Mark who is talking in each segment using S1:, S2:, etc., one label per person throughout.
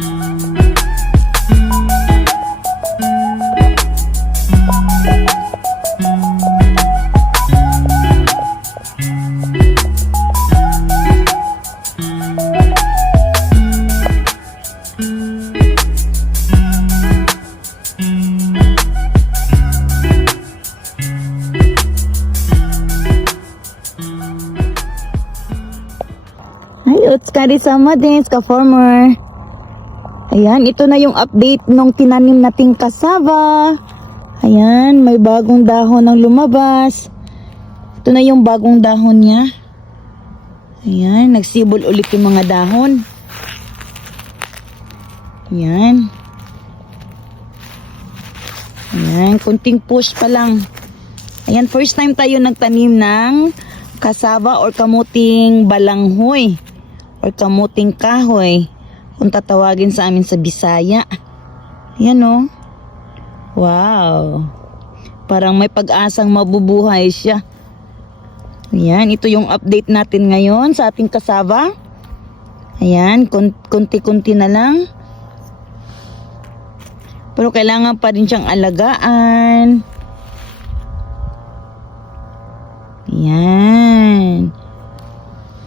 S1: お疲れ様です、かフォーマー。Ayan, ito na yung update nung tinanim nating kasaba. Ayan, may bagong dahon ang lumabas. Ito na yung bagong dahon niya. Ayan, nagsibol ulit yung mga dahon. Ayan. Ayan, kunting push pa lang. Ayan, first time tayo nagtanim ng kasaba or kamuting balanghoy or kamuting kahoy kung tatawagin sa amin sa Bisaya. Ayan o. Wow. Parang may pag-asang mabubuhay siya. Ayan, ito yung update natin ngayon sa ating kasaba. Ayan, kunti-kunti na lang. Pero kailangan pa rin siyang alagaan. Ayan.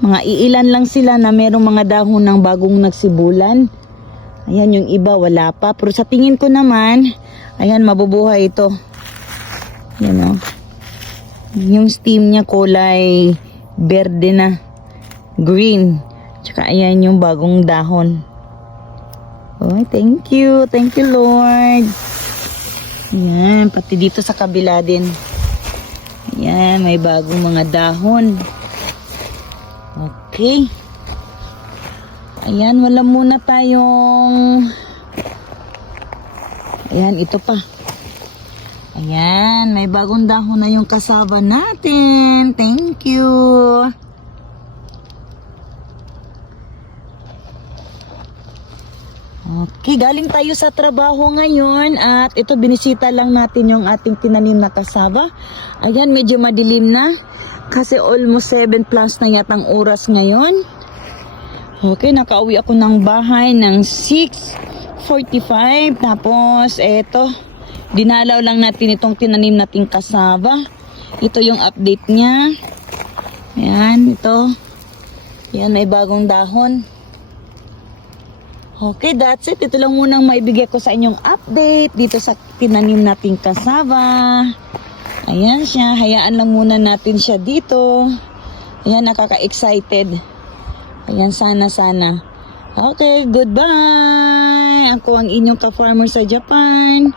S1: Mga iilan lang sila na merong mga dahon ng bagong nagsibulan. Ayan, yung iba wala pa. Pero sa tingin ko naman, ayan, mabubuhay ito. Yan o. Yung steam niya kulay berde na. Green. Tsaka ayan yung bagong dahon. Oh, thank you. Thank you, Lord. Ayan, pati dito sa kabila din. Ayan, may bagong mga dahon. Okay. Ayan, wala muna tayong... Ayan, ito pa. Ayan, may bagong dahon na yung kasaba natin. Thank you. Okay, galing tayo sa trabaho ngayon at ito binisita lang natin yung ating tinanim na kasaba. Ayan, medyo madilim na kasi almost 7 plus na yatang oras ngayon. Okay, nakauwi ako ng bahay ng 6.45 tapos eto, dinalaw lang natin itong tinanim nating kasaba. Ito yung update niya. Ayan, ito. Yan, may bagong dahon. Okay, that's it. Ito lang munang maibigay ko sa inyong update dito sa tinanim nating kasaba. Ayan siya. Hayaan lang muna natin siya dito. Ayan, nakaka-excited. Ayan, sana, sana. Okay, goodbye. Ako ang inyong ka-farmer sa Japan.